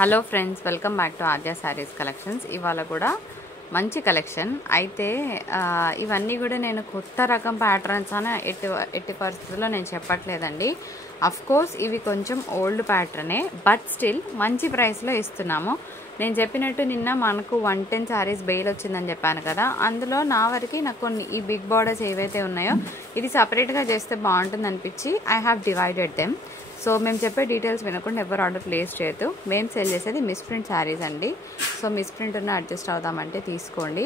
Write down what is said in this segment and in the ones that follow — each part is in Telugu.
Hello friends, welcome back to Aadya saris collections. ఇవాళ కూడా మంచి కలెక్షన్ అయితే ఇవన్నీ కూడా నేను కొత్త రకం ప్యాటర్న్స్ అని ఎట్టి పరిస్థితుల్లో నేను చెప్పట్లేదండి. అఫ్ కోర్స్ ఇవి కొంచెం ఓల్డ్ ప్యాటర్నే, బట్ స్టిల్ మంచి ప్రైస్లో ఇస్తున్నాము. నేను చెప్పినట్టు నిన్న మనకు 110 శారీస్ బెయిల్ వచ్చిందని చెప్పాను కదా, అందులో నా వరకు నాకు కొన్ని ఈ బిగ్ బార్డర్స్ ఏవైతే ఉన్నాయో ఇది సపరేట్గా చేస్తే బాగుంటుంది అనిపించి I have divided them. So మేము చెప్పే డీటెయిల్స్ వినకుండా ఎవరు ఆర్డర్ ప్లేస్ చేయొద్దు. మేము సేల్ చేసేది మిస్ప్రింట్ శారీస్ అండి. సో మిస్ప్రింట్ ఉన్న అడ్జస్ట్ అవుతామంటే తీసుకోండి,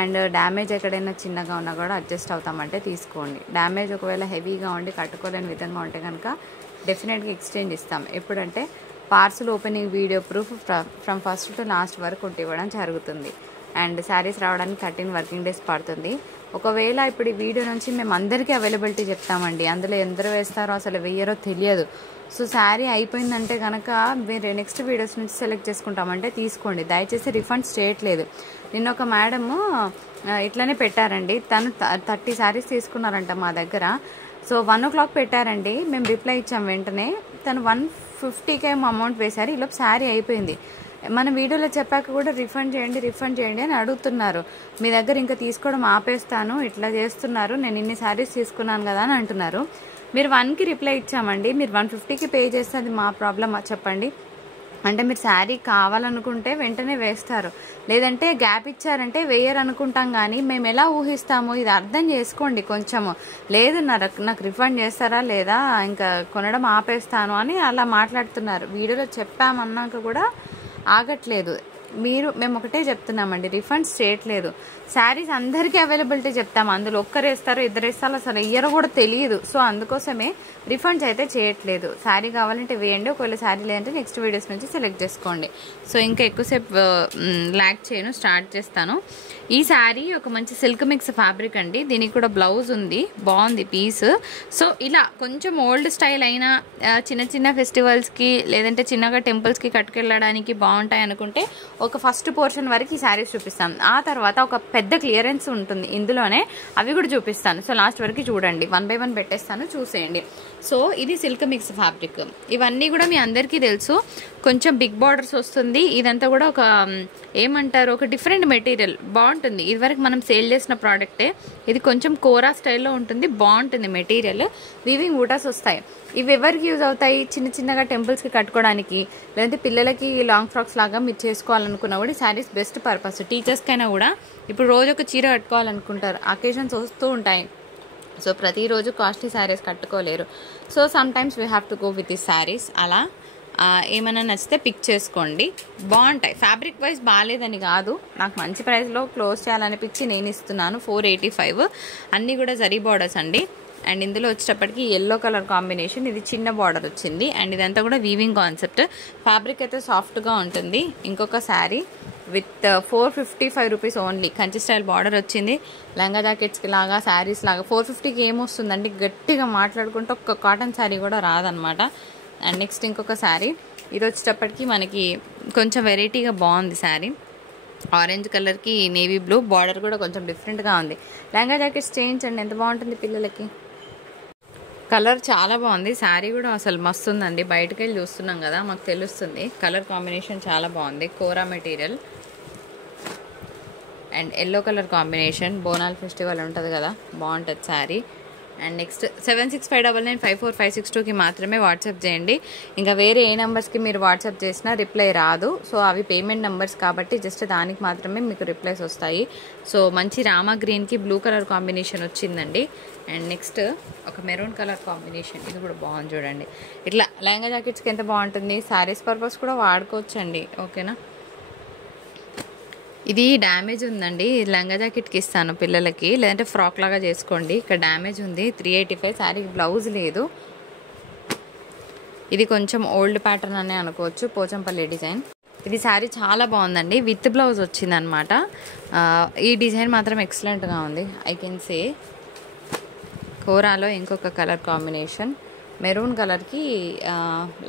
అండ్ డ్యామేజ్ ఎక్కడైనా చిన్నగా ఉన్నా కూడా అడ్జస్ట్ అవుతామంటే తీసుకోండి. డ్యామేజ్ ఒకవేళ హెవీగా ఉండి కట్టుకోలేని విధంగా ఉంటే కనుక డెఫినెట్గా ఎక్స్చేంజ్ ఇస్తాం. ఎప్పుడంటే parcel opening video proof from first to last వరకు ఇవ్వడం జరుగుతుంది. అండ్ శారీస్ రావడానికి 13 వర్కింగ్ డేస్ పడుతుంది. ఒకవేళ ఇప్పుడు ఈ వీడియో నుంచి మేము అందరికీ అవైలబిలిటీ చెప్తామండి. అందులో ఎందరో వేస్తారో అసలు వెయ్యరో తెలియదు. సో శారీ అయిపోయిందంటే కనుక మీరు నెక్స్ట్ వీడియోస్ నుంచి సెలెక్ట్ చేసుకుంటామంటే తీసుకోండి. దయచేసి రిఫండ్స్ చేయట్లేదు. నిన్న ఒక మేడము ఇట్లనే పెట్టారండి, తను 30 శారీస్ తీసుకున్నారంట మా దగ్గర. సో 1 o'clock పెట్టారండి, మేము రిప్లై ఇచ్చాం వెంటనే. తను 150K అమౌంట్ వేశారు. ఈలోపు శారీ అయిపోయింది. మన వీడియోలో చెప్పాక కూడా రిఫండ్ చేయండి అని అడుగుతున్నారు. మీ దగ్గర ఇంకా తీసుకోవడం ఆపేస్తాను, ఇట్లా చేస్తున్నారు, నేను ఇన్ని శారీస్ తీసుకున్నాను కదా అని అంటున్నారు. మీరు 1కి రిప్లై ఇచ్చామండి, మీరు 150కి పే చేస్తే అది మా ప్రాబ్లమా చెప్పండి? అంటే మీరు శారీ కావాలనుకుంటే వెంటనే వేస్తారు, లేదంటే గ్యాప్ ఇచ్చారంటే వేయరు అనుకుంటాం. కానీ మేము ఎలా ఊహిస్తాము? ఇది అర్థం చేసుకోండి కొంచెము. లేదు నాకు రిఫండ్ చేస్తారా లేదా, ఇంకా కొనడం ఆపేస్తాను అని అలా మాట్లాడుతున్నారు. వీడియోలో చెప్పామన్నాక కూడా ఆగట్లేదు. మేము ఒకటే చెప్తున్నామండి, రిఫండ్స్ చేయట్లేదు. శారీస్ అందరికీ అవైలబిలిటీ చెప్తాము, అందులో ఒక్కరు వేస్తారో ఇద్దరు వేస్తారో అసలు ఇయ్యరో కూడా తెలియదు. సో అందుకోసమే రిఫండ్స్ అయితే చేయట్లేదు. శారీ కావాలంటే వేయండి, ఒకవేళ శారీ లేదంటే నెక్స్ట్ వీడియోస్ నుంచి సెలెక్ట్ చేసుకోండి. సో ఇంకా ఎక్కువసేపు ల్యాక్ చేయను, స్టార్ట్ చేస్తాను. ఈ శారీ ఒక మంచి సిల్క్ మిక్స్ ఫ్యాబ్రిక్ అండి. దీనికి కూడా బ్లౌజ్ ఉంది, బాగుంది పీస్. సో ఇలా కొంచెం ఓల్డ్ స్టైల్ అయినా చిన్న చిన్న ఫెస్టివల్స్కి లేదంటే చిన్నగా టెంపుల్స్కి కట్టుకెళ్ళడానికి బాగుంటాయి అనుకుంటే ఒక ఫస్ట్ పోర్షన్ వరకు ఈ శారీస్ చూపిస్తాను. ఆ తర్వాత ఒక పెద్ద క్లియరెన్స్ ఉంటుంది ఇందులోనే, అవి కూడా చూపిస్తాను. సో లాస్ట్ వరకు చూడండి, 1 by 1 పెట్టేస్తాను, చూసేయండి. సో ఇది సిల్క్ మిక్స్ ఫ్యాబ్రిక్. ఇవన్నీ కూడా మీ అందరికీ తెలుసు, కొంచెం బిగ్ బార్డర్స్ వస్తుంది. ఇదంతా కూడా ఒక ఏమంటారు, ఒక డిఫరెంట్ మెటీరియల్, బాగుంటుంది. ఇదివరకు మనం సేల్ చేసిన ప్రోడక్టే. ఇది కొంచెం కోరా స్టైల్లో ఉంటుంది, బాగుంటుంది మెటీరియల్. వీవింగ్ బూటాస్ వస్తాయి. ఇవి ఎవరికి యూజ్ అవుతాయి? చిన్న చిన్నగా టెంపుల్స్కి కట్టుకోవడానికి, లేదంటే పిల్లలకి లాంగ్ ఫ్రాక్స్ లాగా మీరు చేసుకోవాలనుకున్నా కూడా శారీస్ బెస్ట్ పర్పస్. టీచర్స్కైనా కూడా ఇప్పుడు రోజు ఒక చీర కట్టుకోవాలనుకుంటారు, అకేషన్స్ వస్తూ ఉంటాయి. సో ప్రతిరోజు కాస్ట్లీ శారీస్ కట్టుకోలేరు. So some times we have to go with this saris. అలా ఏమైనా నచ్చితే పిక్ చేసుకోండి, బాగుంటాయి. ఫ్యాబ్రిక్ వైజ్ బాగాలేదని కాదు, నాకు మంచి ప్రైస్లో క్లోజ్ చేయాలనిపించి నేను ఇస్తున్నాను. 485. అన్నీ కూడా జరీ బార్డర్స్ అండి. అండ్ ఇందులో వచ్చేటప్పటికి ఎల్లో కలర్ కాంబినేషన్, ఇది చిన్న బార్డర్ వచ్చింది. అండ్ ఇదంతా కూడా వీవింగ్ కాన్సెప్ట్. ఫ్యాబ్రిక్ అయితే సాఫ్ట్గా ఉంటుంది. ఇంకొక sari with 455 rupees only. Kanchi style border వచ్చింది. లంగా జాకెట్స్కి లాగా శారీస్ లాగా 450కి ఏమొస్తుందండి? గట్టిగా మాట్లాడుకుంటే ఒక్క కాటన్ శారీ కూడా రాదనమాట. అండ్ నెక్స్ట్ ఇంకొక శారీ, ఇది వచ్చేటప్పటికి మనకి కొంచెం వెరైటీగా బాగుంది శారీ. ఆరెంజ్ కలర్కి నేవీ బ్లూ బార్డర్ కూడా కొంచెం డిఫరెంట్గా ఉంది. లంగా జాకెట్స్ చేయించండి, ఎంత బాగుంటుంది పిల్లలకి. కలర్ చాలా బాగుంది. శారీ కూడా అసలు మస్తు ఉందండి. బయటకు వెళ్ళి చూస్తున్నాం కదా, మాకు తెలుస్తుంది. కలర్ కాంబినేషన్ చాలా బాగుంది. Kora material and yellow colour combination. Bonal festival ఉంటుంది కదా, బాగుంటుంది శారీ. అండ్ నెక్స్ట్ 7659954562కి మాత్రమే వాట్సాప్ చేయండి. ఇంకా వేరే ఏ నెంబర్స్కి మీరు వాట్సాప్ చేసినా రిప్లై రాదు. సో అవి పేమెంట్ నెంబర్స్ కాబట్టి జస్ట్ దానికి మాత్రమే మీకు రిప్లైస్ వస్తాయి. సో మంచి రామా గ్రీన్కి బ్లూ కలర్ కాంబినేషన్ వచ్చిందండి. అండ్ నెక్స్ట్ ఒక మెరూన్ కలర్ కాంబినేషన్, ఇది కూడా బాగుంది చూడండి. ఇట్లా లెహంగా జాకెట్స్కి ఎంత బాగుంటుంది. శారీస్ పర్పస్ కూడా వాడుకోవచ్చండి, ఓకేనా. ఇది డ్యామేజ్ ఉందండి, లంగా జాకెట్కి ఇస్తాను పిల్లలకి, లేదంటే ఫ్రాక్ లాగా చేసుకోండి. ఇక్కడ డ్యామేజ్ ఉంది. 385. శారీకి బ్లౌజ్ లేదు. ఇది కొంచెం ఓల్డ్ ప్యాటర్న్ అనే అనుకోవచ్చు, పోచంపల్లి డిజైన్. ఇది శారీ చాలా బాగుందండి, విత్ బ్లౌజ్ వచ్చిందనమాట. ఈ డిజైన్ మాత్రం ఎక్సలెంట్గా ఉంది, ఐ కెన్ సే. కోరాలో ఇంకొక కలర్ కాంబినేషన్, మెరూన్ కలర్కి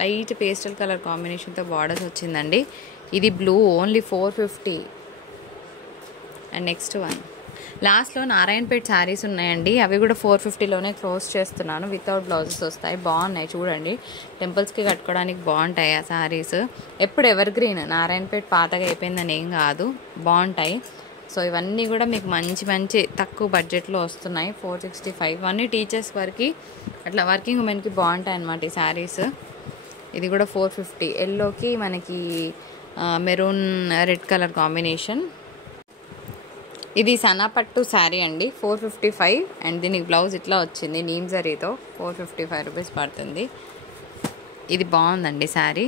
లైట్ పేస్టల్ కలర్ కాంబినేషన్తో బార్డర్స్ వచ్చిందండి. ఇది blue, only 450. And next one లాస్ట్లో నారాయణపేట్ శారీస్ ఉన్నాయండి, అవి కూడా 450లోనే క్లోజ్ చేస్తున్నాను. వితౌట్ బ్లౌజెస్ వస్తాయి, బాగున్నాయి చూడండి. టెంపుల్స్కి కట్టుకోవడానికి బాగుంటాయి ఆ శారీస్. ఎప్పుడు ఎవర్ గ్రీన్, నారాయణపేట్ పాతగా అయిపోయిందని ఏం కాదు, బాగుంటాయి. సో ఇవన్నీ కూడా మీకు మంచి మంచి తక్కువ బడ్జెట్లో వస్తున్నాయి. 465 అన్నీ టీచర్స్ వరకు అట్లా వర్కింగ్ ఉమెన్కి బాగుంటాయి అన్నమాట ఈ శారీస్. ఇది కూడా 450, ఎల్లోకి మనకి మెరూన్ రెడ్ కలర్ కాంబినేషన్. ఇది సనాపట్టు శారీ అండి, 455. అండ్ దీనికి బ్లౌజ్ ఇట్లా వచ్చింది నీమ్ జరీతో, 455 రూపీస్ పడుతుంది. ఇది బాగుందండి శారీ,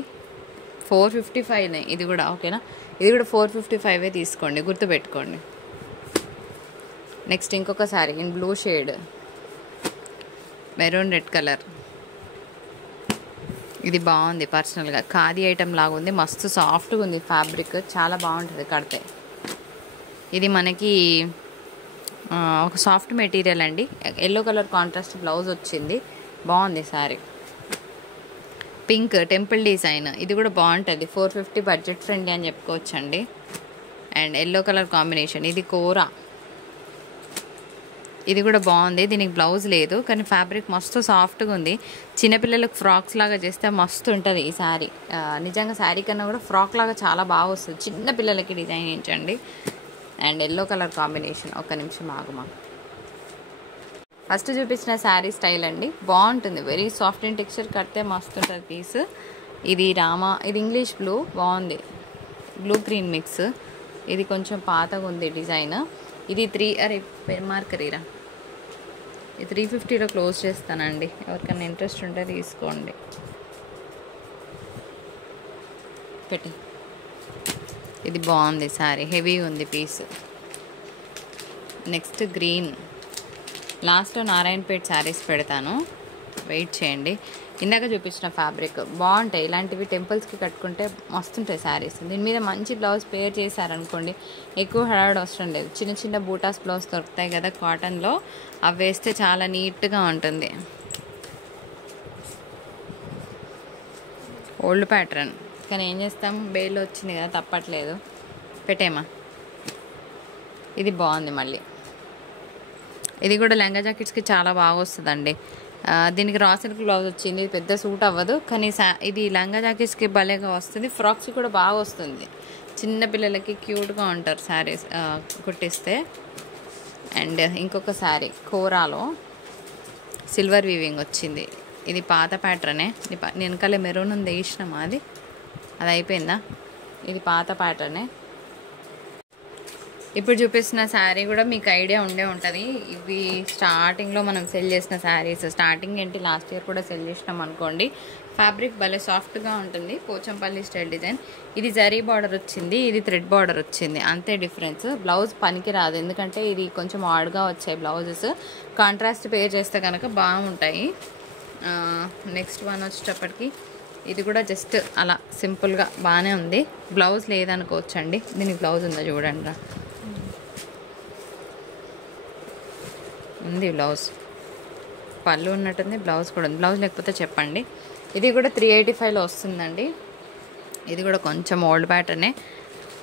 455 ఇది కూడా. ఓకేనా, ఇది కూడా 455 తీసుకోండి, గుర్తుపెట్టుకోండి. నెక్స్ట్ ఇంకొక sari in blue shade, maroon red colour. ఇది బాగుంది, పర్సనల్గా ఖాదీ ఐటమ్ లాగా ఉంది, మస్తు సాఫ్ట్గా ఉంది ఫ్యాబ్రిక్, చాలా బాగుంటుంది కడితే. ఇది మనకి ఒక సాఫ్ట్ మెటీరియల్ అండి, ఎల్లో కలర్ కాంట్రాస్ట్ బ్లౌజ్ వచ్చింది, బాగుంది శారీ. పింక్ టెంపుల్ డిజైన్, ఇది కూడా బాగుంటుంది, 450 బడ్జెట్ ఫ్రెండ్లీ అని చెప్పుకోవచ్చండి. అండ్ ఎల్లో కలర్ కాంబినేషన్, ఇది కోరా, ఇది కూడా బాగుంది. దీనికి బ్లౌజ్ లేదు కానీ ఫ్యాబ్రిక్ మస్తు సాఫ్ట్గా ఉంది. చిన్నపిల్లలకు ఫ్రాక్స్ లాగా చేస్తే మస్తు ఉంటుంది ఈ శారీ. నిజంగా శారీ కన్నా కూడా ఫ్రాక్ లాగా చాలా బాగా వస్తుంది, చిన్న పిల్లలకి డిజైన్ ఏంటండి. And yellow colour combination. ఒక్క నిమిషం ఆగుమా. ఫస్ట్ చూపించిన శారీ స్టైల్ అండి, బాగుంటుంది, వెరీ సాఫ్ట్ అండ్ టెక్స్చర్, కడితే మస్తు ఉంటుంది పీస్. ఇది రామా, ఇది ఇంగ్లీష్ బ్లూ, బాగుంది, బ్లూ గ్రీన్ మిక్స్. ఇది కొంచెం పాతగా ఉంది డిజైన్. ఇది మార్కరీరా, ఇది 350లో క్లోజ్ చేస్తానండి, ఎవరికైనా ఇంట్రెస్ట్ ఉంటే తీసుకోండి. పెట్టి ఇది బాగుంది శారీ, హెవీ ఉంది పీస్. నెక్స్ట్ గ్రీన్, లాస్ట్లో నారాయణపేట్ శారీస్ పెడతాను, వెయిట్ చేయండి. ఇందాక చూపించిన ఫ్యాబ్రిక్ బాగుంటాయి, ఇలాంటివి టెంపుల్స్కి కట్టుకుంటే మస్తుంటాయి శారీస్. దీని మీద మంచి బ్లౌజ్ పేర్ చేశారనుకోండి, ఎక్కువ హడావిడి అవసరం లేదు. చిన్న చిన్న బూటాస్ బ్లౌజ్ దొరుకుతాయి కదా కాటన్లో, అవి వేస్తే చాలా నీట్గా ఉంటుంది. ఓల్డ్ ప్యాటర్న్ కానీ ఏం చేస్తాం, బేల్ వచ్చింది కదా, తప్పట్లేదు, పెట్టేమా. ఇది బాగుంది మళ్ళీ, ఇది కూడా లెహంగా జాకెట్స్కి చాలా బాగా వస్తుందండి. దీనికి రా సిల్క్ బ్లౌజ్ వచ్చింది, ఇది పెద్ద సూట్ అవ్వదు కానీ ఇది లెహంగా జాకెట్స్కి భలేగా వస్తుంది, ఫ్రాక్స్కి కూడా బాగా వస్తుంది. చిన్న పిల్లలకి క్యూట్గా ఉంటారు శారీస్ కుట్టిస్తే. అండ్ ఇంకొక శారీ కోరాలో సిల్వర్ వీవింగ్ వచ్చింది, ఇది పాత ప్యాటర్నే. వెనకాల మెరూన్ ఉంది వేసినామా, అది అయిపోయిందా, ఇది పాత ప్యాటర్నే. ఇప్పుడు చూపిస్తున్న శారీ కూడా మీకు ఐడియా ఉండే ఉంటుంది, ఇవి స్టార్టింగ్లో మనం సెల్ చేసిన శారీస్. స్టార్టింగ్ ఏంటి, లాస్ట్ ఇయర్ కూడా సెల్ చేసినాం అనుకోండి. ఫ్యాబ్రిక్ భలే సాఫ్ట్గా ఉంటుంది, పోచంపల్లి స్టైల్ డిజైన్. ఇది జరీ బార్డర్ వచ్చింది, ఇది థ్రెడ్ బార్డర్ వచ్చింది, అంతే డిఫరెన్స్. బ్లౌజ్ పనికి రాదు, ఎందుకంటే ఇది కొంచెం ఆడ్గా వచ్చాయి బ్లౌజెస్, కాంట్రాస్ట్ పేర్ చేస్తే కనుక బాగుంటాయి. నెక్స్ట్ వన్ వచ్చేటప్పటికి ఇది కూడా జస్ట్ అలా సింపుల్గా బాగానే ఉంది, బ్లౌజ్ లేదనుకోవచ్చండి. దీనికి బ్లౌజ్ ఉందా చూడండి, ఉంది బ్లౌజ్, పళ్ళు ఉన్నట్టుంది, బ్లౌజ్ కూడా ఉంది. బ్లౌజ్ లేకపోతే చెప్పండి. ఇది కూడా 385లో వస్తుందండి, ఇది కూడా కొంచెం ఓల్డ్ ప్యాటర్నే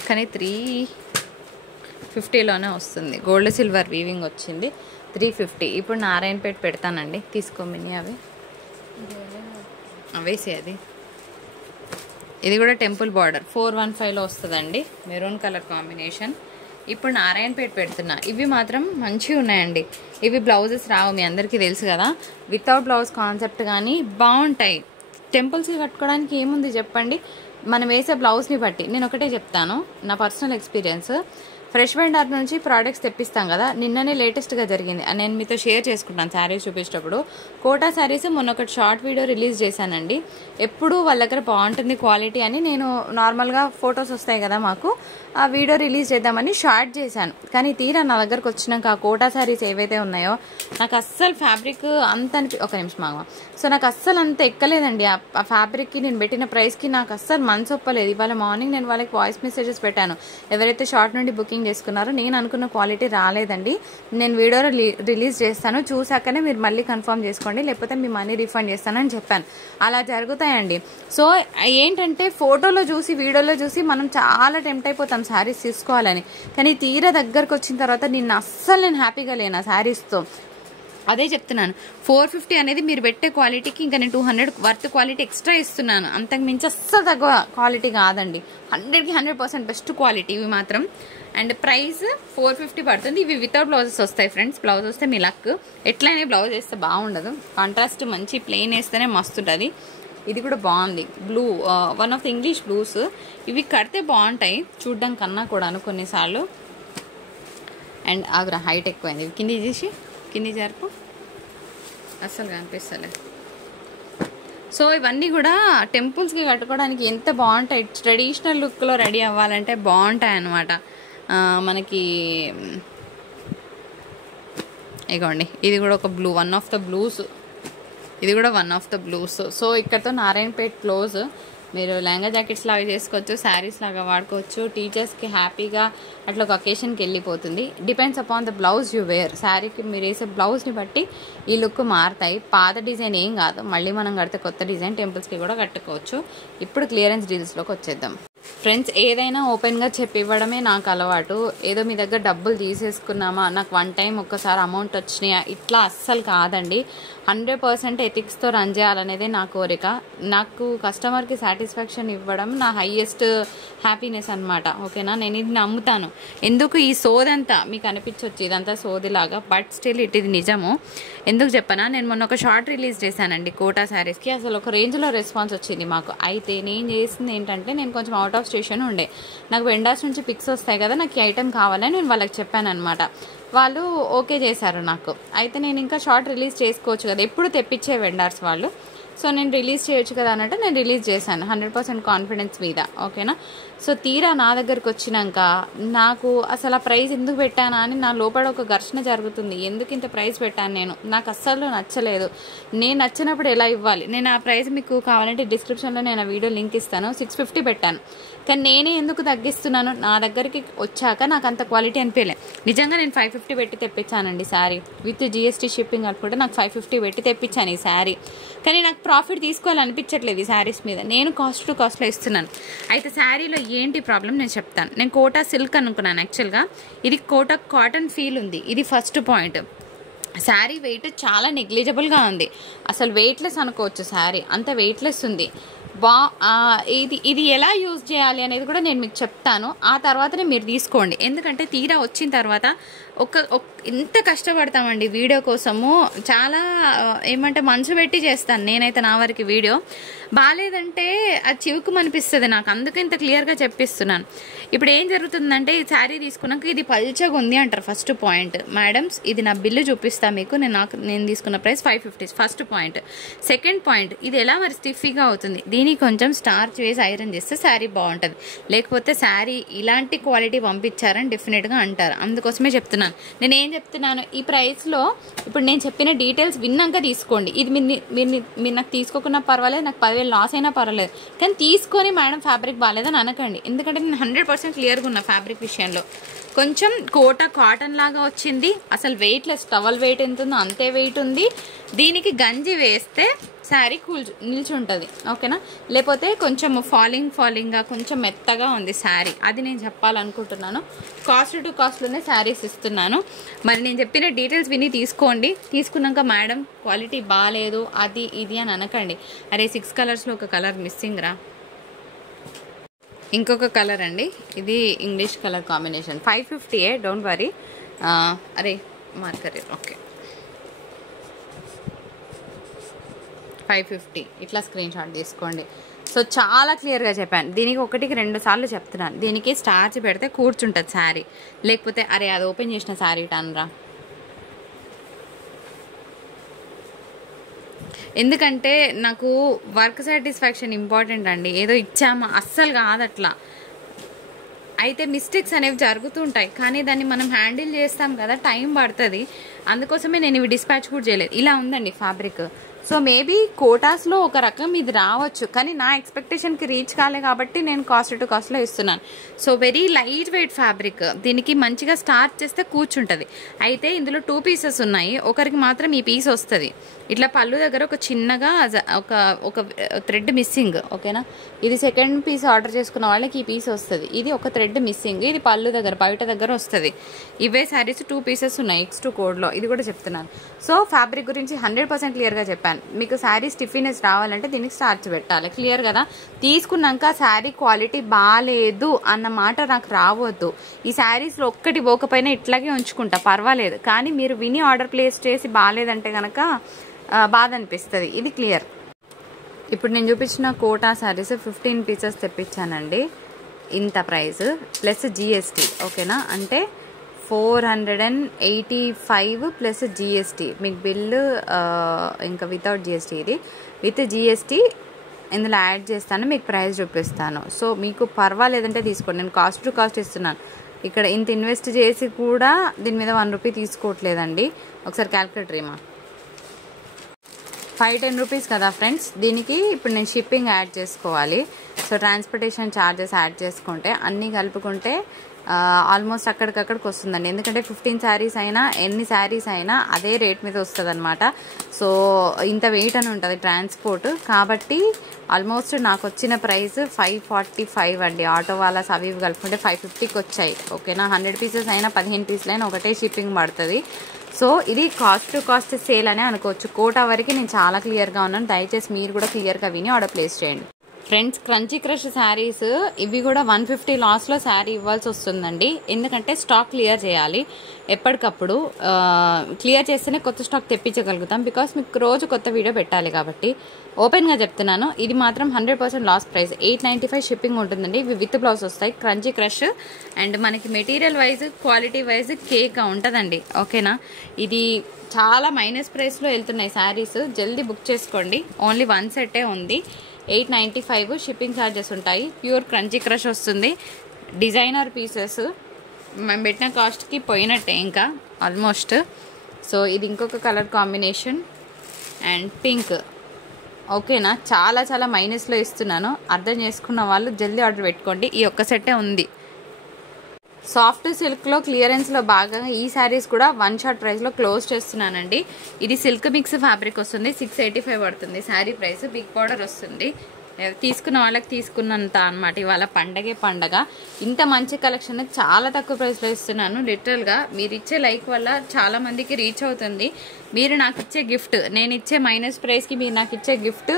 కానీ 350లోనే వస్తుంది. గోల్డ్ సిల్వర్ వీవింగ్ వచ్చింది, 350. ఇప్పుడు నారాయణపేట పెడతానండి, తీసుకోమని అవి వేసి. ఇది కూడా టెంపుల్ బార్డర్ 415లో వస్తుందండి, మెరూన్ కలర్ కాంబినేషన్. ఇప్పుడు నారాయణపేట పెడుతున్నా, ఇవి మాత్రం మంచిగా ఉన్నాయండి. ఇవి బ్లౌజెస్ రావు, మీ అందరికీ తెలుసు కదా, వితౌట్ బ్లౌజ్ కాన్సెప్ట్ కానీ బాగుంటాయి. టెంపుల్స్కి కట్టుకోవడానికి ఏముంది చెప్పండి, మనం వేసే బ్లౌజ్ని బట్టి. నేను ఒకటే చెప్తాను, నా పర్సనల్ ఎక్స్పీరియన్స్. ఫ్రెష్ వెండర్ నుంచి ప్రోడక్ట్స్ తెప్పిస్తాం కదా, నిన్ననే లేటెస్ట్గా జరిగింది, నేను మీతో షేర్ చేసుకుంటాను శారీస్ చూపించేటప్పుడు. కోటా శారీస్ మొన్న ఒకటి షార్ట్ వీడియో రిలీజ్ చేశానండి. ఎప్పుడు వాళ్ళ దగ్గర బాగుంటుంది క్వాలిటీ అని నేను నార్మల్గా ఫొటోస్ వస్తాయి కదా మాకు, ఆ వీడియో రిలీజ్ చేద్దామని షార్ట్ చేశాను. కానీ తీరా నా దగ్గరకు వచ్చినాక ఆ కోటా శారీస్ ఏవైతే ఉన్నాయో నాకు అస్సలు ఫ్యాబ్రిక్ అంత ఒక నిమిషం ఆగమా. సో నాకు అస్సలు అంత ఎక్కలేదండి, ఆ ఫ్యాబ్రిక్కి నేను పెట్టిన ప్రైస్కి నాకు అస్సలు మనసు ఒప్పలేదు. ఇవాళ మార్నింగ్ నేను వాళ్ళకి వాయిస్ మెసేజెస్ పెట్టాను, ఎవరైతే షార్ట్ నుండి బుకింగ్ బుకింగ్ చేసుకున్నారు. నేను అనుకున్న క్వాలిటీ రాలేదండి. నేను వీడియో రిలీజ్ చేస్తాను, చూసాకనే మీరు మళ్ళీ కన్ఫర్మ్ చేసుకోండి, లేకపోతే మీ మనీ రిఫండ్ చేస్తానని చెప్పాను. అలా జరుగుతాయండి. సో ఏంటంటే ఫోటోలో చూసి వీడియోలో చూసి మనం చాలా టెంప్ట్ అయిపోతాం శారీస్ తీసుకోవాలని, కానీ తీరా దగ్గరకు వచ్చిన తర్వాత నేను హ్యాపీగా లేను ఆ శారీస్తో. అదే చెప్తున్నాను, 450 అనేది మీరు పెట్టే క్వాలిటీకి ఇంకా నేను 200 వర్త్ క్వాలిటీ ఎక్స్ట్రా ఇస్తున్నాను. అంతకు మించి అస్సలు తక్కువ క్వాలిటీ కాదండి. 100కి 100% బెస్ట్ క్వాలిటీ ఇవి మాత్రం. అండ్ ప్రైస్ 450 పడుతుంది. ఇవి వితౌట్ బ్లౌజెస్ వస్తాయి ఫ్రెండ్స్. బ్లౌజ్ వస్తే మీ లక్. ఎట్లయినా బ్లౌజ్ వేస్తే బాగుండదు, కాంట్రాస్ట్ మంచి ప్లెయిన్ వేస్తేనే మస్తుంటుంది. ఇది కూడా బాగుంది, blue, one of the English blues. ఇవి కడితే బాగుంటాయి చూడ్డం కన్నా కూడాను కొన్నిసార్లు. అండ్ ఆగ్రా హైట్ ఎక్కువైంది, కింది చేసి కింది జరుపు, అస్సలు కనిపిస్తలే. సో ఇవన్నీ కూడా టెంపుల్స్కి కట్టుకోవడానికి ఎంత బాగుంటాయి, ట్రెడిషనల్ లుక్లో రెడీ అవ్వాలంటే బాగుంటాయి అన్నమాట. మనకి ఇగోండి, ఇది కూడా ఒక blue, one of the blues. ఇది కూడా one of the blues. So ఇక్కడతో నారాయణపేట్ క్లోజ్. మీరు లెహంగా జాకెట్స్ లాగా చేసుకోవచ్చు, శారీస్ లాగా వాడుకోవచ్చు. టీచర్స్కి హ్యాపీగా అట్లా ఒక అకేషన్కి వెళ్ళిపోతుంది. Depends upon the blouse you wear. శారీకి మీరు వేసే బ్లౌజ్ని బట్టి ఈ లుక్ మారుతాయి. పాత డిజైన్ ఏం కాదు, మళ్ళీ మనం కడితే కొత్త డిజైన్ టెంపుల్స్కి కూడా కట్టుకోవచ్చు. ఇప్పుడు క్లియరెన్స్ డీల్స్లోకి వచ్చేద్దాం ఫ్రెండ్స్. ఏదైనా ఓపెన్గా చెప్పి ఇవ్వడమే నాకు అలవాటు. ఏదో మీ దగ్గర డబ్బులు తీసేసుకున్నామా, నాకు వన్ టైం ఒక్కసారి అమౌంట్ వచ్చినాయా, ఇట్లా అస్సలు కాదండి. 100% ఎథిక్స్తో రన్ చేయాలనేదే నా కోరిక. నాకు కస్టమర్కి సాటిస్ఫాక్షన్ ఇవ్వడం నా హైయెస్ట్ హ్యాపీనెస్ అనమాట. ఓకేనా, నేను ఇది నమ్ముతాను. ఎందుకు ఈ సోదంతా మీకు అనిపించవచ్చు ఇదంతా సోదిలాగా, బట్ స్టిల్ ఇది నిజము. ఎందుకు చెప్పనా, నేను మొన్న ఒక షార్ట్ రిలీజ్ చేశానండి కోటా శారీస్కి. అసలు ఒక రేంజ్లో రెస్పాన్స్ వచ్చింది మాకు. అయితే నేను చేసింది ఏంటంటే, నేను కొంచెం అవుట్ ఆఫ్ స్టేషన్ ఉండే, నాకు వెండర్స్ నుంచి పిక్స్ వస్తాయి కదా, నాకు ఈ ఐటెం కావాలని నేను వాళ్ళకి చెప్పాను అనమాట. వాళ్ళు ఓకే చేశారు నాకు. అయితే నేను ఇంకా షార్ట్ రిలీజ్ చేసుకోవచ్చు కదా, ఎప్పుడు తెప్పించే వెండర్స్ వాళ్ళు. సో నేను రిలీజ్ చేయొచ్చు కదా అన్నట్టు నేను రిలీజ్ చేశాను 100% కాన్ఫిడెన్స్ మీద. ఓకేనా, సో తీరా నా దగ్గరకు వచ్చినాక నాకు అసలు ఆ ప్రైస్ ఎందుకు పెట్టానా అని నా లోపల ఒక ఘర్షణ జరుగుతుంది. ఎందుకు ఇంత ప్రైస్ పెట్టాను, నాకు అస్సలు నచ్చలేదు. నేను నచ్చినప్పుడు ఎలా ఇవ్వాలి. నేను ఆ ప్రైస్ మీకు కావాలంటే డిస్క్రిప్షన్లో నేను ఆ వీడియో లింక్ ఇస్తాను. 650 పెట్టాను, కానీ నేనే ఎందుకు తగ్గిస్తున్నాను, నా దగ్గరికి వచ్చాక నాకు అంత క్వాలిటీ అనిపించలే. నిజంగా నేను 550 పెట్టి తెప్పించానండి శారీ, విత్ GST షిప్పింగ్ అనుకుంటే నాకు 550 పెట్టి తెప్పించాను ఈ శారీ. కానీ నాకు ప్రాఫిట్ తీసుకోవాలనిపించట్లేదు ఈ శారీస్ మీద. నేను కాస్ట్ టు కాస్ట్లో ఇస్తున్నాను. అయితే శారీలో ఏంటి ప్రాబ్లం నేను చెప్తాను. నేను కోటా సిల్క్ అనుకున్నాను యాక్చువల్గా, ఇది కోటా కాటన్ ఫీల్ ఉంది. ఇది ఫస్ట్ పాయింట్. శారీ వెయిట్ చాలా నెగ్లిజిబుల్గా ఉంది, అసలు వెయిట్లెస్ అనుకోవచ్చు. శారీ అంత వెయిట్లెస్ ఉంది. ఇది ఎలా యూజ్ చేయాలి అనేది కూడా నేను మీకు చెప్తాను. ఆ తర్వాతనే మీరు తీసుకోండి. ఎందుకంటే తీరా వచ్చిన తర్వాత ఎంత కష్టపడతామండి వీడియో కోసము. చాలా ఏమంటే మనసు పెట్టి చేస్తాను నేనైతే నా వరకు. వీడియో బాగాలేదంటే అది చివుకుమనిపిస్తుంది నాకు, అందుకే ఇంత క్లియర్గా చెప్పిస్తున్నాను. ఇప్పుడు ఏం జరుగుతుందంటే, ఈ శారీ తీసుకున్నాక ఇది పల్చగా ఉంది అంటారు ఫస్ట్ పాయింట్. మేడమ్స్ ఇది నా బిల్లు చూపిస్తాను మీకు, నేను తీసుకున్న price 550 first point. Second point, ఇది ఎలా మరి స్టిఫీగా అవుతుంది, దీనికి కొంచెం స్టార్చ్ వేసి ఐరన్ చేస్తే శారీ బాగుంటుంది. లేకపోతే శారీ ఇలాంటి క్వాలిటీ పంపించారని డెఫినెట్గా అంటారు. అందుకోసమే చెప్తున్నాను. నేను ఏం చెప్తున్నాను, ఈ ప్రైస్లో ఇప్పుడు నేను చెప్పిన డీటెయిల్స్ విన్నాక తీసుకోండి. ఇది మీరు నాకు తీసుకోకున్నా పర్వాలేదు, నాకు 10,000 లాస్ అయినా పర్వాలేదు, కానీ తీసుకొని మేడం ఫ్యాబ్రిక్ బాగాలేదని అనకండి. ఎందుకంటే నేను 100% క్లియర్గా ఉన్నా ఫ్యాబ్రిక్ విషయంలో. కొంచెం కోటా కాటన్ లాగా వచ్చింది, అసలు వెయిట్లెస్. టవల్ వెయిట్ ఎంత ఉందో అంతే వెయిట్ ఉంది. దీనికి గంజి వేస్తే శారీ నిల్చుంటుంది. ఓకేనా, లేకపోతే కొంచెం ఫాలింగ్గా కొంచెం మెత్తగా ఉంది శారీ. అది నేను చెప్పాలనుకుంటున్నాను. కాస్ట్ టు కాస్ట్లోనే శారీస్ ఇస్తున్నాను. మరి నేను చెప్పిన డీటెయిల్స్ విని తీసుకోండి. తీసుకున్నాక మేడం క్వాలిటీ బాగాలేదు అది ఇది అని అనకండి. అరే 6 కలర్స్లో ఒక కలర్ మిస్సింగ్ రా. ఇంకొక కలర్ అండి, ఇది English colour combination. 550 don't worry. అరే మార్కర్ ఓకే, 550 ఇట్లా స్క్రీన్ షాట్ తీసుకోండి. సో చాలా క్లియర్గా చెప్పాను. దీనికి 1కి 2 సార్లు చెప్తున్నాను. దీనికి స్టార్చ్ పెడితే కూర్చుంటుంది శారీ, లేకపోతే అరే అది ఓపెన్ చేసిన శారీ టన్రా. ఎందుకంటే నాకు వర్క్ సాటిస్ఫాక్షన్ ఇంపార్టెంట్ అండి. ఏదో ఇచ్చామా అస్సలు కాదు అట్లా. అయితే మిస్టేక్స్ అనేవి జరుగుతుంటాయి, కానీ దాన్ని మనం హ్యాండిల్ చేస్తాం కదా, టైం పడుతుంది. అందుకోసమే నేను ఇవి డిస్పాచ్ కూడా చేయలేదు. ఇలా ఉందండి ఫ్యాబ్రిక్. సో మేబీ కోటాస్లో ఒక రకం ఇది రావచ్చు, కానీ నా ఎక్స్పెక్టేషన్కి రీచ్ కాలే కాబట్టి నేను కాస్ట్ టు కాస్ట్లో ఇస్తున్నాను. So very light weight fabric, దీనికి మంచిగా స్టార్ట్ చేస్తే కూర్చుంటుంది. అయితే ఇందులో 2 పీసెస్ ఉన్నాయి, ఒకరికి మాత్రం ఈ పీస్ వస్తుంది. ఇట్లా పళ్ళు దగ్గర ఒక చిన్నగా ఒక థ్రెడ్ మిస్సింగ్. ఓకేనా, ఇది సెకండ్ పీస్ ఆర్డర్ చేసుకున్న వాళ్ళకి ఈ పీస్ వస్తుంది. ఇది ఒక థ్రెడ్ మిస్సింగ్, ఇది పళ్ళు దగ్గర బయట దగ్గర వస్తుంది. ఇవే శారీస్ 2 పీసెస్ ఉన్నాయి X2 కోడ్లో, ఇది కూడా చెప్తున్నాను. సో ఫ్యాబ్రిక్ గురించి 100% క్లియర్గా చెప్పాను. మీకు శారీ స్టిఫినెస్ రావాలంటే దీనికి స్టార్చ్ పెట్టాలి. క్లియర్ కదా. తీసుకున్నాక శారీ క్వాలిటీ బాగాలేదు అన్న మాట నాకు రావద్దు. ఈ శారీస్లో ఒక్కటి పోకపోయినా ఇట్లాగే ఉంచుకుంటా, పర్వాలేదు. కానీ మీరు విని ఆర్డర్ ప్లేస్ చేసి బాగాలేదంటే కనుక బాధ అనిపిస్తుంది. ఇది క్లియర్. ఇప్పుడు నేను చూపించిన కోటా శారీస్ 15 పీసెస్ తెప్పించానండి. ఇంత ప్రైస్ ప్లస్ జిఎస్టీ. ఓకేనా, అంటే 485 ప్లస్ జిఎస్టీ. మీకు బిల్లు ఇంకా వితౌట్ జిఎస్టీ, ఇది విత్ జిఎస్టీ ఇందులో యాడ్ చేస్తాను, మీకు ప్రైస్ చూపిస్తాను. సో మీకు పర్వాలేదంటే తీసుకోండి, నేను కాస్ట్ టు కాస్ట్ ఇస్తున్నాను. ఇక్కడ ఇంత ఇన్వెస్ట్ చేసి కూడా దీని మీద 1 రూపీ తీసుకోవట్లేదండి. ఒకసారి క్యాల్కులేటర్ ఏమా 5-10 రూపీస్ కదా ఫ్రెండ్స్. దీనికి ఇప్పుడు నేను షిప్పింగ్ యాడ్ చేసుకోవాలి. సో ట్రాన్స్పోర్టేషన్ ఛార్జెస్ యాడ్ చేసుకుంటే అన్నీ కలుపుకుంటే ఆల్మోస్ట్ అక్కడికక్కడికి వస్తుందండి. ఎందుకంటే 15 శారీస్ అయినా ఎన్ని శారీస్ అయినా అదే రేట్ మీద వస్తుంది అనమాట. సో ఇంత వెయిట్ అని ఉంటుంది ట్రాన్స్పోర్ట్ కాబట్టి ఆల్మోస్ట్ నాకు వచ్చిన ప్రైస్ 545 అండి. ఆటో వాళ్ళస్ అవి కలుపుకుంటే 550కి వచ్చాయి. ఓకేనా, 100 పీసెస్ అయినా 15 పీసులు అయినా ఒకటే షిప్పింగ్ పడుతుంది. సో ఇది కాస్ట్ టు కాస్ట్ సేల్ అనే అనుకోవచ్చు. కోటా వరకు నేను చాలా క్లియర్గా ఉన్నాను. దయచేసి మీరు కూడా క్లియర్గా విని ఆర్డర్ ప్లేస్ చేయండి. ఫ్రెండ్స్, క్రంచీ క్రష్ శారీస్ ఇవి కూడా 150 లాస్లో శారీ ఇవ్వాల్సి వస్తుందండి. ఎందుకంటే స్టాక్ క్లియర్ చేయాలి ఎప్పటికప్పుడు. క్లియర్ చేస్తేనే కొత్త స్టాక్ తెప్పించగలుగుతాం. బికాస్ మీకు రోజు కొత్త వీడియో పెట్టాలి కాబట్టి ఓపెన్గా చెప్తున్నాను. ఇది మాత్రం 100% లాస్ ప్రైస్. 895 షిప్పింగ్ ఉంటుందండి. ఇవి విత్ బ్లౌజ్ వస్తాయి. క్రంచీ క్రష్ అండ్ మనకి మెటీరియల్ వైజ్ క్వాలిటీ వైజ్ కేక్గా ఉంటుందండి. ఓకేనా, ఇది చాలా మైనస్ ప్రైస్లో వెళ్తున్నాయి శారీస్. జల్దీ బుక్ చేసుకోండి. ఓన్లీ 1 సెట్టే ఉంది. 895 షిప్పింగ్ ఛార్జెస్ ఉంటాయి. ప్యూర్ క్రంచీ క్రష్ వస్తుంది. డిజైనర్ పీసెస్ మేము పెట్టిన కాస్ట్కి పోయినట్టే ఇంకా ఆల్మోస్ట్. సో ఇది ఇంకొక కలర్ కాంబినేషన్ అండ్ పింక్. ఓకేనా, చాలా చాలా మైనస్లో ఇస్తున్నాను. అర్థం చేసుకున్న వాళ్ళు జల్దీ ఆర్డర్ పెట్టుకోండి. ఈ ఒక్క సెట్టే ఉంది. సాఫ్ట్ సిల్క్లో క్లియరెన్స్లో భాగంగా ఈ శారీస్ కూడా 1 షాట్ ప్రైస్లో క్లోజ్ చేస్తున్నానండి. ఇది సిల్క్ మిక్స్ ఫ్యాబ్రిక్ వస్తుంది. 685 పడుతుంది శారీ ప్రైస్. బిగ్ బార్డర్ వస్తుంది. తీసుకున్న వాళ్ళకి తీసుకున్నంత అనమాట. ఇవాళ పండగే పండగ. ఇంత మంచి కలెక్షన్ చాలా తక్కువ ప్రైస్లో ఇస్తున్నాను. లిటరల్గా మీరు ఇచ్చే లైక్ వల్ల చాలా మందికి రీచ్ అవుతుంది. మీరు నాకు ఇచ్చే గిఫ్ట్, నేను ఇచ్చే మైనస్ ప్రైస్కి మీరు నాకు ఇచ్చే గిఫ్ట్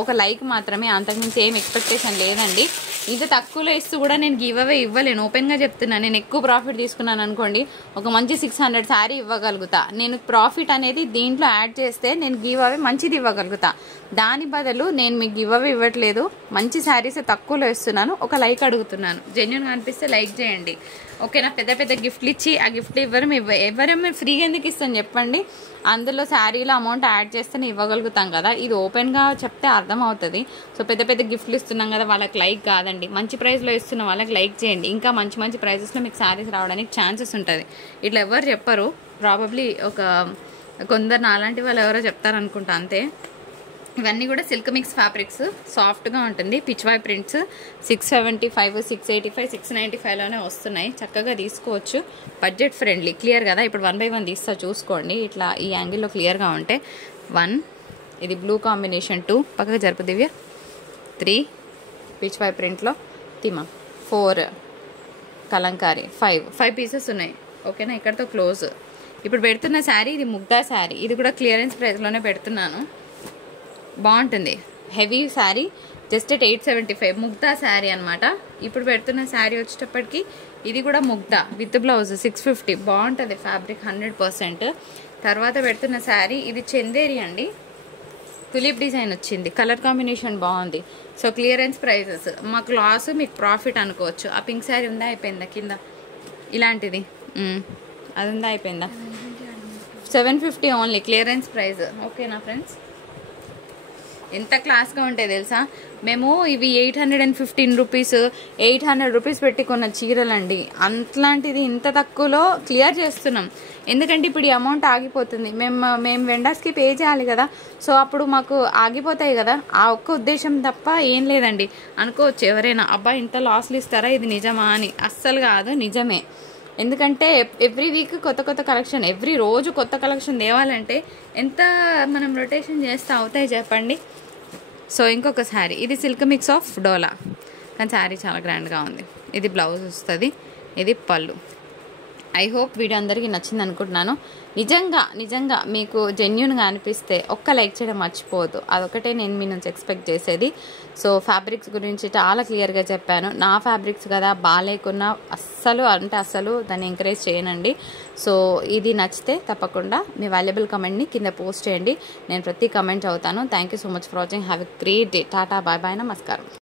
ఒక లైక్ మాత్రమే. అంతకుమించి ఏం ఎక్స్పెక్టేషన్ లేదండి. ఇంత తక్కువలో ఇస్తూ కూడా నేను గివ్ అవే ఇవ్వలేను. ఓపెన్గా చెప్తున్నాను. నేను ఎక్కువ ప్రాఫిట్ తీసుకున్నాను అనుకోండి, ఒక మంచి 600 శారీ ఇవ్వగలుగుతా. నేను ప్రాఫిట్ అనేది దీంట్లో యాడ్ చేస్తే నేను గివ్ అవే మంచిది ఇవ్వగలుగుతా. దాని బదులు నేను మీకు గివ్ అవే ఇవ్వట్లేదు. మంచి శారీస్ తక్కువలో ఇస్తున్నాను. ఒక లైక్ అడుగుతున్నాను. జెన్యూన్గా అనిపిస్తే లైక్ చేయండి. ఓకేనా, పెద్ద పెద్ద గిఫ్ట్లు ఇచ్చి ఆ గిఫ్ట్లు ఎవరేమో ఫ్రీగా ఎందుకు ఇస్తాను చెప్పండి. అందులో శారీలో అమౌంట్ యాడ్ చేస్తేనే ఇవ్వగలుగుతాం కదా. ఇది ఓపెన్గా చెప్తే అర్థమవుతుంది. సో పెద్ద పెద్ద గిఫ్ట్లు ఇస్తున్నాం కదా, వాళ్ళకి లైక్ కాదండి. మంచి ప్రైస్లో ఇస్తున్న వాళ్ళకి లైక్ చేయండి. ఇంకా మంచి మంచి ప్రైజెస్లో మీకు శారీస్ రావడానికి ఛాన్సెస్ ఉంటుంది. ఇట్లా ఎవరు చెప్పరు. ప్రాబబ్లీ ఒక కొందరు నాలాంటి వాళ్ళు ఎవరో చెప్తారనుకుంటా, అంతే. ఇవన్నీ కూడా సిల్క్ మిక్స్ ఫ్యాబ్రిక్స్, సాఫ్ట్గా ఉంటుంది. పిచ్వాయ్ ప్రింట్స్ 675, 685, 695లోనే వస్తున్నాయి. చక్కగా తీసుకోవచ్చు. Budget friendly. క్లియర్ కదా. ఇప్పుడు 1 by 1 తీస్తా చూసుకోండి. ఇట్లా ఈ యాంగిల్లో క్లియర్గా ఉంటే 1, ఇది బ్లూ కాంబినేషన్ 2, పక్కగా జరుపు దివ్య 3, పిచ్వాయ్ ప్రింట్లో తిమా 4, కలంకారీ 5 పీసెస్ ఉన్నాయి. ఓకేనా, ఇక్కడతో క్లోజ్. ఇప్పుడు పెడుతున్న శారీ ఇది ముగ్దా శారీ. ఇది కూడా క్లియరెన్స్ ప్రైస్లోనే పెడుతున్నాను. బాగుంటుంది. హెవీ శారీ, జస్ట్ 875 ముగ్దా శారీ అనమాట. ఇప్పుడు పెడుతున్న శారీ వచ్చేటప్పటికి ఇది కూడా ముగ్దా విత్ బ్లౌజ్ 650. బాగుంటుంది ఫ్యాబ్రిక్ 100%. తర్వాత పెడుతున్న శారీ ఇది చందేరి అండి. తులిప్ డిజైన్ వచ్చింది. కలర్ కాంబినేషన్ బాగుంది. So clearance prices. మాకు లాస్, మీకు ప్రాఫిట్ అనుకోవచ్చు. ఆ పింక్ శారీ ఉందా, అయిపోయిందా కింద ఇలాంటిది, అది ఉందా, అయిపోయిందా. 750 ఓన్లీ క్లియరెన్స్ ప్రైజ్. ఓకేనా ఫ్రెండ్స్. ఎంత క్లాస్గా ఉంటాయి తెలుసా. మేము ఇవి 815 రూపీస్ 800 రూపీస్ పెట్టి కొన్న చీరలండి. అట్లాంటిది ఇంత తక్కువలో క్లియర్ చేస్తున్నాం. ఎందుకంటే ఇప్పుడు ఈ అమౌంట్ ఆగిపోతుంది, మేము వెండర్స్కి పే చేయాలి కదా. సో అప్పుడు మాకు ఆగిపోతాయి కదా, ఆ ఒక్క ఉద్దేశం తప్ప ఏం లేదండి. అనుకోవచ్చు ఎవరైనా, అబ్బా ఇంత లాస్లు ఇస్తారా, ఇది నిజమా అని. అస్సలు కాదు, నిజమే. ఎందుకంటే ఎవ్రీ వీక్ కొత్త కొత్త కలెక్షన్, ఎవ్రీ రోజు కొత్త కలెక్షన్ తేవాలంటే ఎంత మనం రొటేషన్ చేస్తే అవుతాయి చెప్పండి. సో ఇంకొక శారీ, ఇది సిల్క్ మిక్స్ ఆఫ్ డోలా, కానీ శారీ చాలా గ్రాండ్గా ఉంది. ఇది బ్లౌజ్ వస్తుంది, ఇది పళ్ళు. ఐ హోప్ వీడియో అందరికీ నచ్చింది అనుకుంటున్నాను. నిజంగా మీకు జెన్యూన్గా అనిపిస్తే ఒక్క లైక్ చేయడం మర్చిపోవద్దు. అదొకటే నేను మీ నుంచి ఎక్స్పెక్ట్ చేసేది. సో ఫ్యాబ్రిక్స్ గురించి చాలా క్లియర్గా చెప్పాను. నా ఫ్యాబ్రిక్స్ కదా, బాగాలేకున్నా అస్సలు దాన్ని ఎంకరేజ్ చేయనండి. సో ఇది నచ్చితే తప్పకుండా మీ వాల్యుబుల్ కమెంట్ని కింద పోస్ట్ చేయండి. నేను ప్రతి కమెంట్ చదువుతాను. Thank you so much for watching. Have a great day. Tata, bye bye, నమస్కారం.